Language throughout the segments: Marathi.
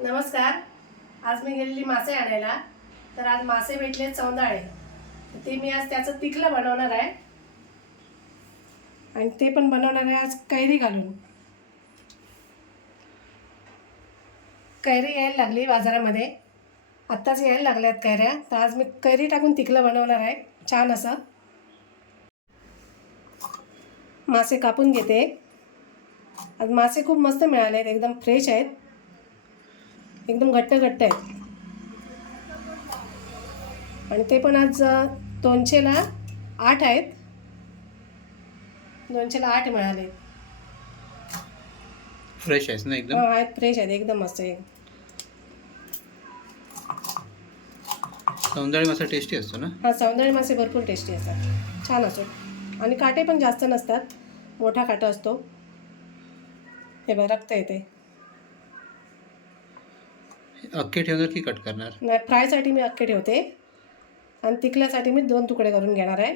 नमस्कार. आज मी गेलेली मासे आणायला. तर आज मासे भेटले चौंदाळे ते मी आज त्याचं तिखलं बनवणार आहे. आणि ते पण बनवणार आहे आज कैरी घालून. कैरी यायला लागली बाजारामध्ये. आत्ताच यायला लागल्यात कैऱ्या. तर आज मी कैरी टाकून तिखलं बनवणार आहे. छान असं. मासे कापून घेते. आज मासे खूप मस्त मिळाले आहेत एकदम फ्रेश आहेत. एकदम घट्ट घट्ट आहेत. आणि ते पण आज दोनशेला आठ आहेत. दोनशेला आठ मिळाले. फ्रेश आहेस ना एकदम? हो, आहेत फ्रेश आहेत. एकदम मस्त आहे सौंदर्य मासा टेस्टी असतो ना? हा सौंदर्य मासे भरपूर टेस्टी असतात. छान असतो आणि काटे पण जास्त नसतात. मोठा काटा असतो. हे बघ रक्त येते अख्खे ठेवणार की कट करणार? नाही फ्रायसाठी मी अख्खे ठेवते. आणि तिकल्यासाठी मी दोन तुकडे करून घेणार आहे.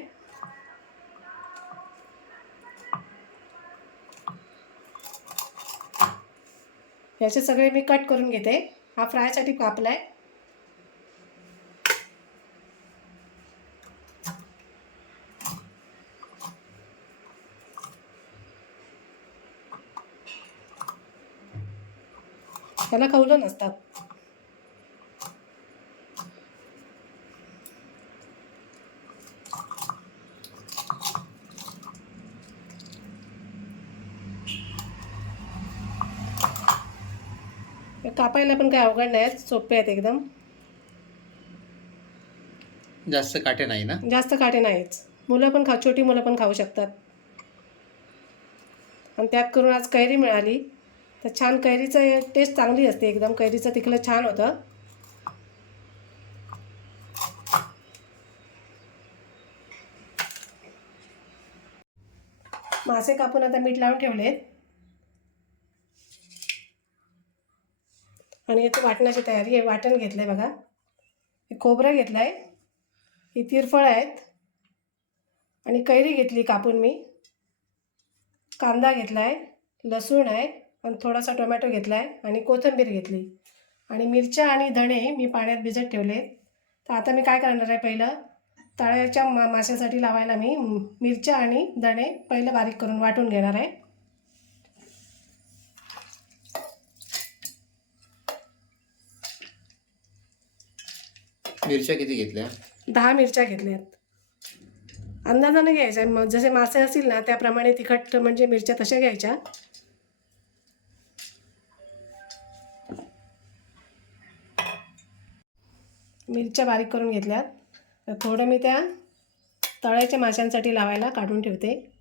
याचे सगळे मी कट करून घेते. हा फ्रायसाठी कापला आहे त्याला खवलं नसतात कापायला पण काही अवघड नाही सोपे आहेत एकदम. जास्त काटे नाही ना? जास्त काटे नाहीच मुलं पण खा छोटी मुलं पण खाऊ शकतात. आणि त्यात करून आज कैरी मिळाली. तर छान कैरीचं टेस्ट चांगली असते एकदम. कैरीचं तिखलं छान होतं. मासे कापून आता मीठ लावून ठेवलेत. आणि याची वाटणाची तयारी आहे. वाटण घेतलं आहे बघा. हे खोबरं घेतलं आहे ही तिरफळ आहेत. आणि कैरी घेतली कापून मी. कांदा घेतला आहे लसूण आहे. आणि थोडासा टोमॅटो घेतला आहे आणि कोथिंबीर घेतली. आणि मिरच्या आणि धणे मी पाण्यात भिजत ठेवले. तर आता मी काय करणार आहे पहिलं? तळ्याच्या मा माशासाठी लावायला मी मिरच्या आणि धणे पहिलं बारीक करून वाटून घेणार आहे. मिरच्या किती घेतल्या? दहा मिरच्या घेतल्यात. अंदाजाने घ्यायच्या. मग जसे मासे असतील ना त्याप्रमाणे तिखट म्हणजे मिरच्या तशा घ्यायच्या. मिरच्या बारीक करून घेतल्यात. थोडं मी त्या तळ्याच्या माशांसाठी लावायला काढून ठेवते.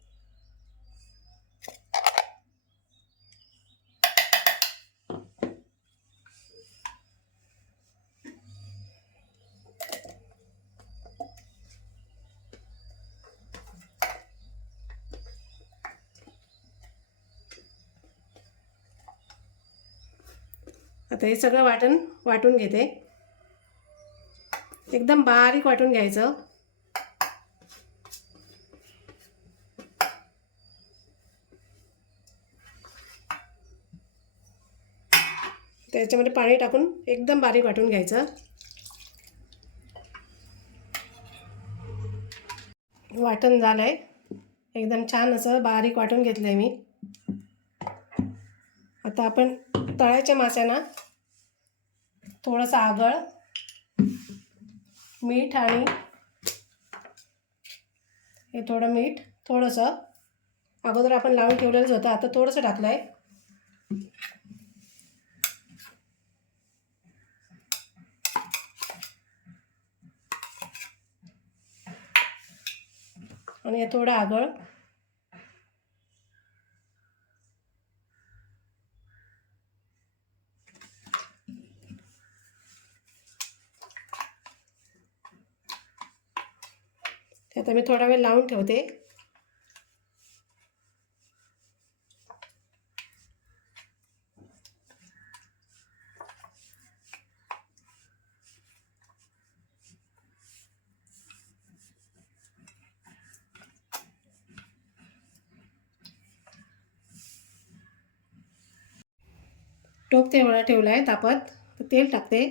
आता हे सगळं वाटण वाटून घेते. एकदम बारीक वाटून घ्यायचं. त्याच्यामध्ये पाणी टाकून एकदम बारीक वाटून घ्यायचं. वाटण झालं आहे एकदम छान असं बारीक वाटून घेतलं आहे मी. आता आपण तळ्याच्या माश्यांना थोडंसं आगळ मीठ आणि हे थोडं मीठ थोडंसं अगोदर आपण लावून ठेवलेलंच होतं आता थोडंसं टाकलं आहे आणि हे थोडं आगळ. आता मी थोडा वेळ लावून ठेवते. टोप तेवढा ठेवला आहे तापत. तेल टाकते.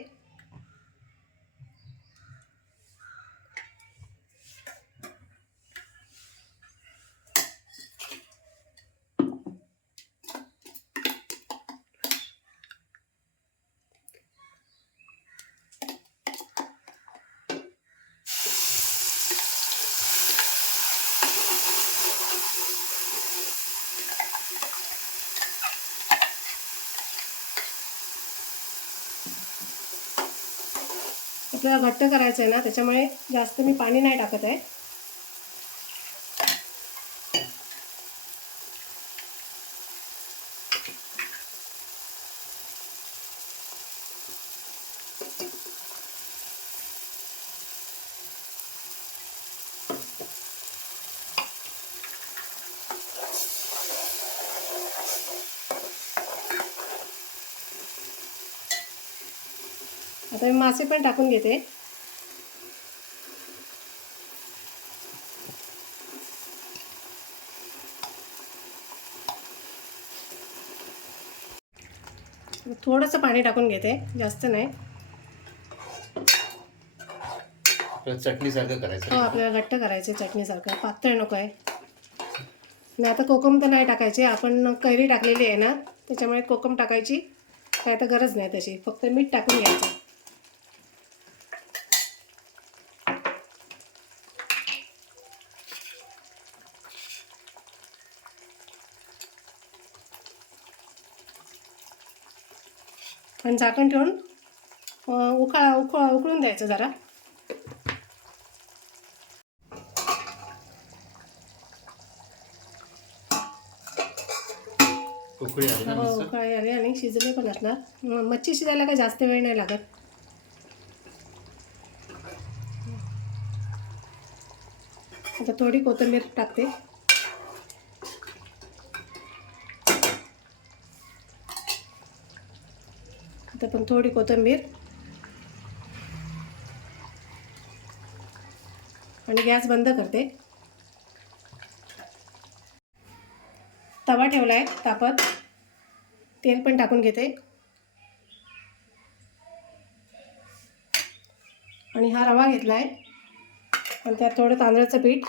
आपल्याला घट्ट करायचं आहे ना त्याच्यामुळे जास्त मी पाणी नाही टाकत आहे. आता मी मासे पण टाकून घेते. थोडंसं पाणी टाकून घेते जास्त नाही. चटणीसारखं करायचं हो आपल्याला घट्ट करायचे चटणीसारखं पातळ नको आहे. नाही आता कोकम तर नाही टाकायचे. आपण कैरी टाकलेली आहे ना त्याच्यामुळे कोकम टाकायची. काय तर गरज नाही तशी. फक्त मीठ टाकून घ्यायचं. आणि झाकण ठेवून उकाळा उकळ उकळून द्यायचं जरा. उकळी हो उकळी आली आणि शिजले पण असणार मच्छी शिजायला काही जास्त वेळ नाही लागत. आता थोडी कोथिंबीर टाकते. आता पण थोडी कोथिंबीर आणि गॅस बंद करते. तवा ठेवला आहे तापत. तेल पण टाकून घेते. आणि हा रवा घेतला आहे आणि त्यात थोडं तांदळाचं पीठ.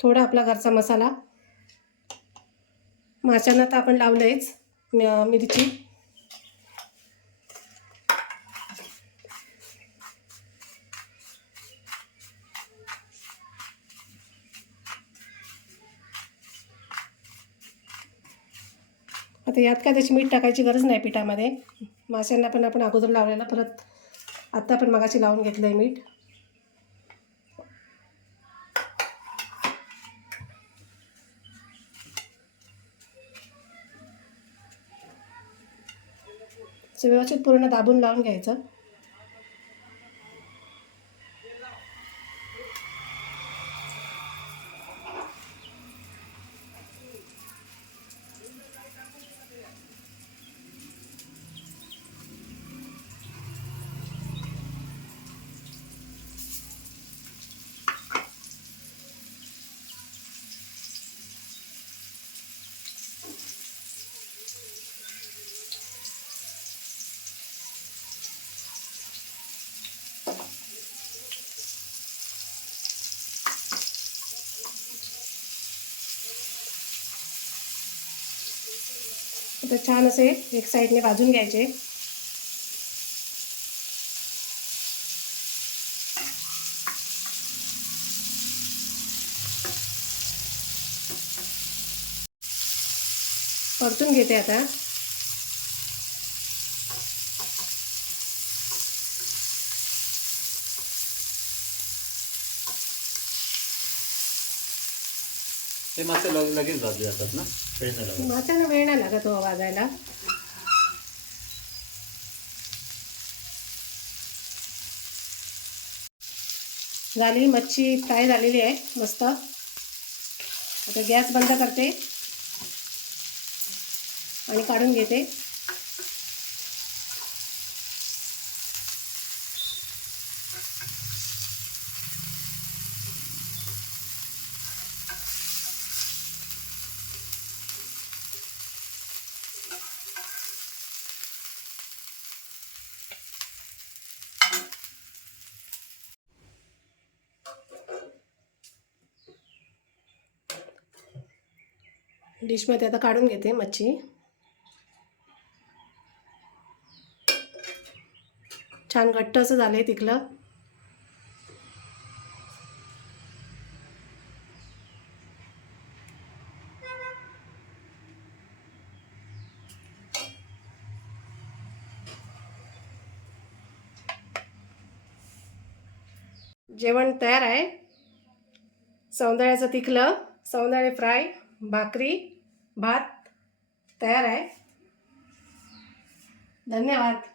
थोडा आपला घरचा मसाला. माशांना तर आपण लावलं म- मिरची. आता यात काय त्याची मीठ टाकायची गरज नाही पिठामध्ये. माशांना पण आपण अगोदर लावलेलं परत आत्ता पण मगाशी लावून घेतलं आहे मीठ. व्यवस्थित पूर्ण दाबून लावून घ्यायचं. आता छान असे एक साईडने भाजून घ्यायचे. परतून घेते आता. ते मासे लग- लगेच भाजले जातात ना? वेळ नाही लागत. माशांना वेळ नाही लागत हो वाजायला झाली मच्छी फ्राय झालेली आहे मस्त. आता गॅस बंद करते. आणि काढून घेते. डिशमध्ये आता काढून घेते मच्छी. छान घट्ट असं झालं आहे तिकलं जेवण तयार आहे. सौंदळ्याचं तिखलं सौंदळे फ्राय भाकरी. भात तयार आहे. धन्यवाद.